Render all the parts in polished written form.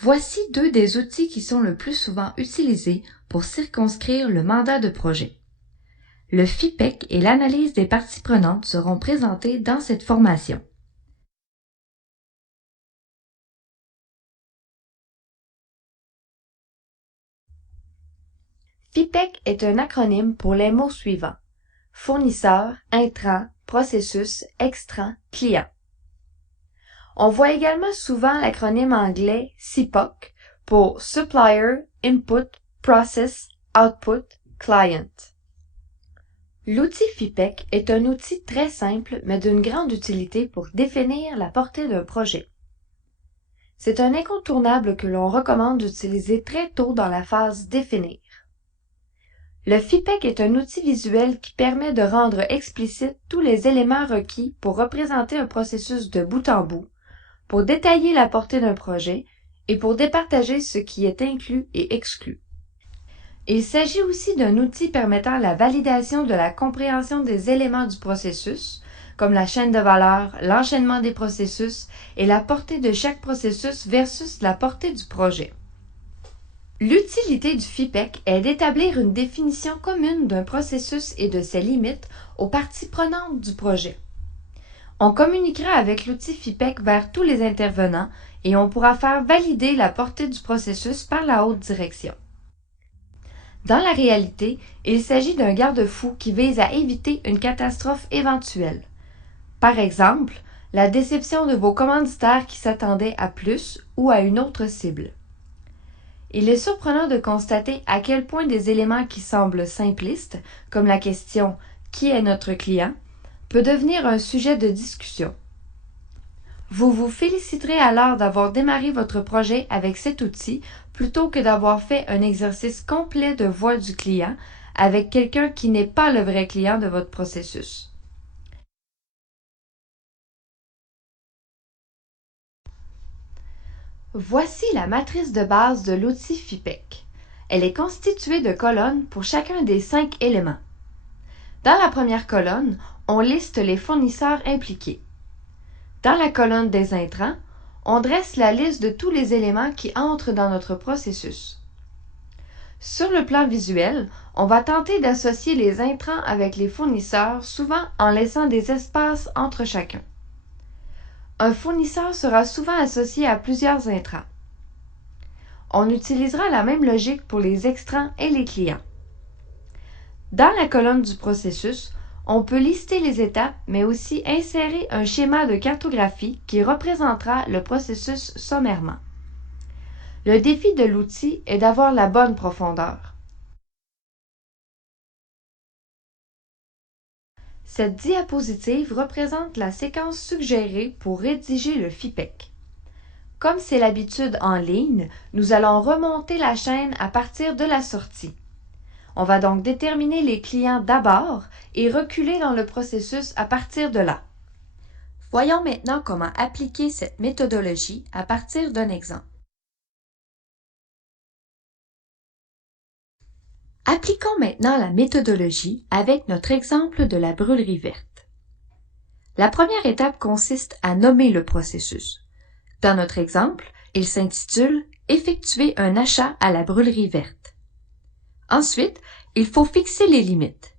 Voici deux des outils qui sont le plus souvent utilisés pour circonscrire le mandat de projet. Le FIPEC et l'analyse des parties prenantes seront présentés dans cette formation. FIPEC est un acronyme pour les mots suivants: fournisseur, intrant, processus, extrant, client. On voit également souvent l'acronyme anglais SIPOC pour Supplier, Input, Process, Output, Client. L'outil FIPEC est un outil très simple mais d'une grande utilité pour définir la portée d'un projet. C'est un incontournable que l'on recommande d'utiliser très tôt dans la phase définir. Le FIPEC est un outil visuel qui permet de rendre explicite tous les éléments requis pour représenter un processus de bout en bout, pour détailler la portée d'un projet et pour départager ce qui est inclus et exclu. Il s'agit aussi d'un outil permettant la validation de la compréhension des éléments du processus, comme la chaîne de valeur, l'enchaînement des processus et la portée de chaque processus versus la portée du projet. L'utilité du FIPEC est d'établir une définition commune d'un processus et de ses limites aux parties prenantes du projet. On communiquera avec l'outil FIPEC vers tous les intervenants et on pourra faire valider la portée du processus par la haute direction. Dans la réalité, il s'agit d'un garde-fou qui vise à éviter une catastrophe éventuelle. Par exemple, la déception de vos commanditaires qui s'attendaient à plus ou à une autre cible. Il est surprenant de constater à quel point des éléments qui semblent simplistes, comme la question « Qui est notre client ?», peut devenir un sujet de discussion. Vous vous féliciterez alors d'avoir démarré votre projet avec cet outil plutôt que d'avoir fait un exercice complet de voix du client avec quelqu'un qui n'est pas le vrai client de votre processus. Voici la matrice de base de l'outil FIPEC. Elle est constituée de colonnes pour chacun des 5 éléments. Dans la première colonne, on liste les fournisseurs impliqués. Dans la colonne des intrants, on dresse la liste de tous les éléments qui entrent dans notre processus. Sur le plan visuel, on va tenter d'associer les intrants avec les fournisseurs, souvent en laissant des espaces entre chacun. Un fournisseur sera souvent associé à plusieurs intrants. On utilisera la même logique pour les extrants et les clients. Dans la colonne du processus, on peut lister les étapes, mais aussi insérer un schéma de cartographie qui représentera le processus sommairement. Le défi de l'outil est d'avoir la bonne profondeur. Cette diapositive représente la séquence suggérée pour rédiger le FIPEC. Comme c'est l'habitude en ligne, nous allons remonter la chaîne à partir de la sortie. On va donc déterminer les clients d'abord et reculer dans le processus à partir de là. Voyons maintenant comment appliquer cette méthodologie à partir d'un exemple. Appliquons maintenant la méthodologie avec notre exemple de la brûlerie verte. La première étape consiste à nommer le processus. Dans notre exemple, il s'intitule « Effectuer un achat à la brûlerie verte ». Ensuite, il faut fixer les limites.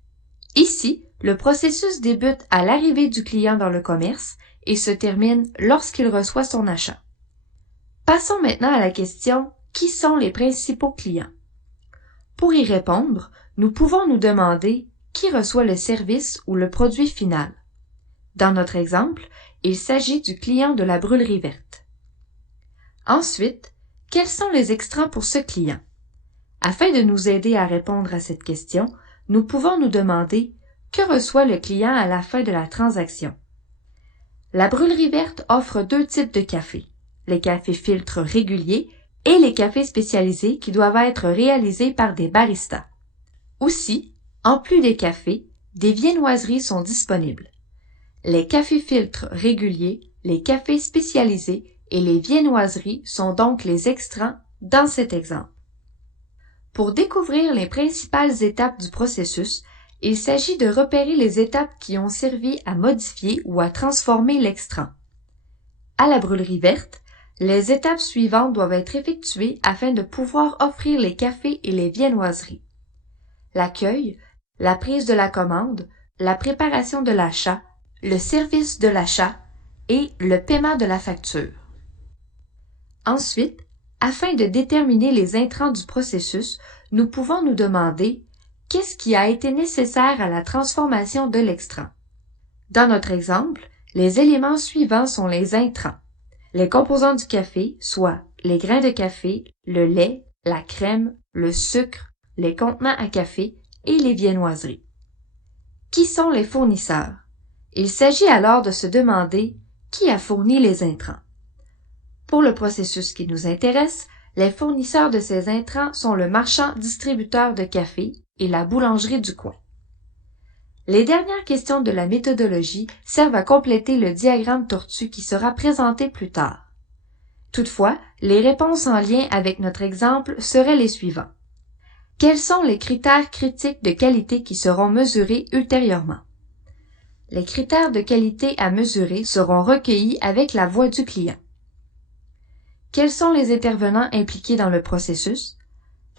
Ici, le processus débute à l'arrivée du client dans le commerce et se termine lorsqu'il reçoit son achat. Passons maintenant à la question « Qui sont les principaux clients ?» Pour y répondre, nous pouvons nous demander qui reçoit le service ou le produit final. Dans notre exemple, il s'agit du client de la brûlerie verte. Ensuite, quels sont les extrants pour ce client? Afin de nous aider à répondre à cette question, nous pouvons nous demander que reçoit le client à la fin de la transaction. La brûlerie verte offre 2 types de cafés, les cafés filtres réguliers et les cafés spécialisés qui doivent être réalisés par des baristas. Aussi, en plus des cafés, des viennoiseries sont disponibles. Les cafés filtres réguliers, les cafés spécialisés et les viennoiseries sont donc les extrants dans cet exemple. Pour découvrir les principales étapes du processus, il s'agit de repérer les étapes qui ont servi à modifier ou à transformer l'extrant. À la brûlerie verte, Les étapes suivantes doivent être effectuées afin de pouvoir offrir les cafés et les viennoiseries. L'accueil, la prise de la commande, la préparation de l'achat, le service de l'achat et le paiement de la facture. Ensuite, afin de déterminer les intrants du processus, nous pouvons nous demander qu'est-ce qui a été nécessaire à la transformation de l'extrant. Dans notre exemple, les éléments suivants sont les intrants. Les composants du café, soit les grains de café, le lait, la crème, le sucre, les contenants à café et les viennoiseries. Qui sont les fournisseurs? Il s'agit alors de se demander qui a fourni les intrants. Pour le processus qui nous intéresse, les fournisseurs de ces intrants sont le marchand distributeur de café et la boulangerie du coin. Les dernières questions de la méthodologie servent à compléter le diagramme tortue qui sera présenté plus tard. Toutefois, les réponses en lien avec notre exemple seraient les suivants. Quels sont les critères critiques de qualité qui seront mesurés ultérieurement? Les critères de qualité à mesurer seront recueillis avec la voix du client. Quels sont les intervenants impliqués dans le processus?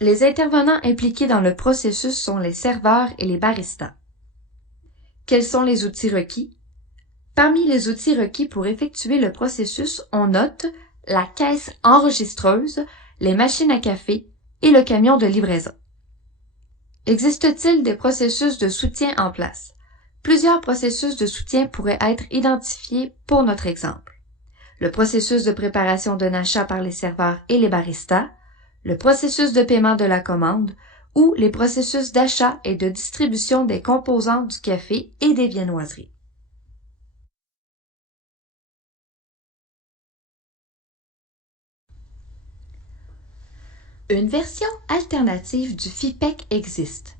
Les intervenants impliqués dans le processus sont les serveurs et les baristas. Quels sont les outils requis? Parmi les outils requis pour effectuer le processus, on note la caisse enregistreuse, les machines à café et le camion de livraison. Existe-t-il des processus de soutien en place? Plusieurs processus de soutien pourraient être identifiés pour notre exemple. Le processus de préparation d'un achat par les serveurs et les baristas, le processus de paiement de la commande ou les processus d'achat et de distribution des composants du café et des viennoiseries. Une version alternative du FIPEC existe.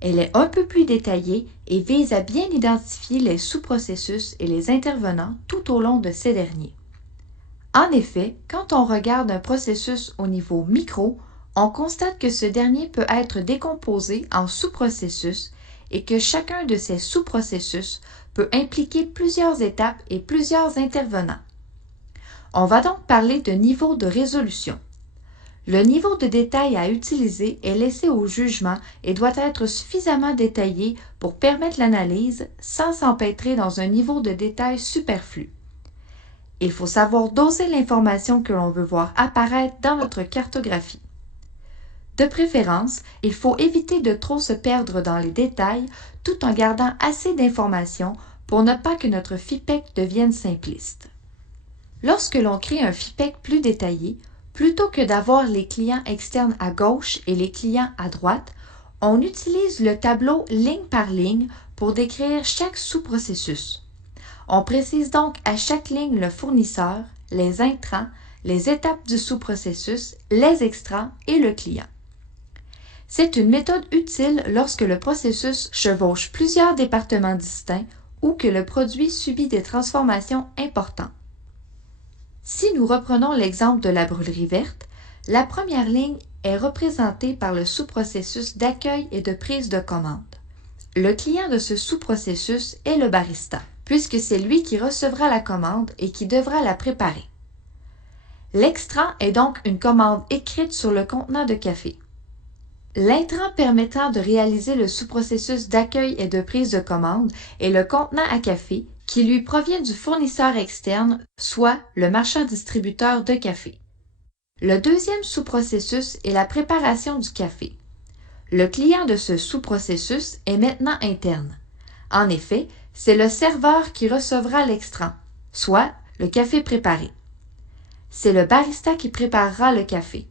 Elle est un peu plus détaillée et vise à bien identifier les sous-processus et les intervenants tout au long de ces derniers. En effet, quand on regarde un processus au niveau micro, on constate que ce dernier peut être décomposé en sous-processus et que chacun de ces sous-processus peut impliquer plusieurs étapes et plusieurs intervenants. On va donc parler de niveau de résolution. Le niveau de détail à utiliser est laissé au jugement et doit être suffisamment détaillé pour permettre l'analyse sans s'empêtrer dans un niveau de détail superflu. Il faut savoir doser l'information que l'on veut voir apparaître dans notre cartographie. De préférence, il faut éviter de trop se perdre dans les détails tout en gardant assez d'informations pour ne pas que notre FIPEC devienne simpliste. Lorsque l'on crée un FIPEC plus détaillé, plutôt que d'avoir les clients externes à gauche et les clients à droite, on utilise le tableau ligne par ligne pour décrire chaque sous-processus. On précise donc à chaque ligne le fournisseur, les intrants, les étapes du sous-processus, les extrants et le client. C'est une méthode utile lorsque le processus chevauche plusieurs départements distincts ou que le produit subit des transformations importantes. Si nous reprenons l'exemple de la brûlerie verte, la première ligne est représentée par le sous-processus d'accueil et de prise de commande. Le client de ce sous-processus est le barista, puisque c'est lui qui recevra la commande et qui devra la préparer. L'extrant est donc une commande écrite sur le contenant de café. L'intrant permettant de réaliser le sous-processus d'accueil et de prise de commande est le contenant à café qui lui provient du fournisseur externe, soit le marchand distributeur de café. Le deuxième sous-processus est la préparation du café. Le client de ce sous-processus est maintenant interne. En effet, c'est le serveur qui recevra l'extrant, soit le café préparé. C'est le barista qui préparera le café.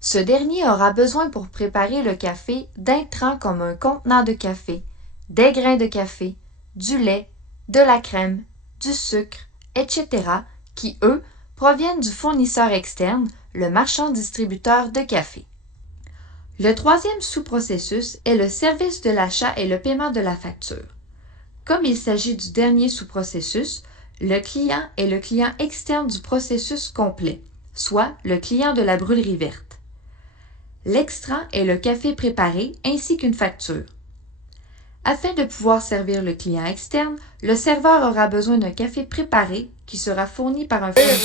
Ce dernier aura besoin pour préparer le café d'intrants comme un contenant de café, des grains de café, du lait, de la crème, du sucre, etc., qui, eux, proviennent du fournisseur externe, le marchand distributeur de café. Le troisième sous-processus est le service de l'achat et le paiement de la facture. Comme il s'agit du dernier sous-processus, le client est le client externe du processus complet, soit le client de la brûlerie verte. L'extrant est le café préparé ainsi qu'une facture. Afin de pouvoir servir le client externe, le serveur aura besoin d'un café préparé qui sera fourni par un fournisseur.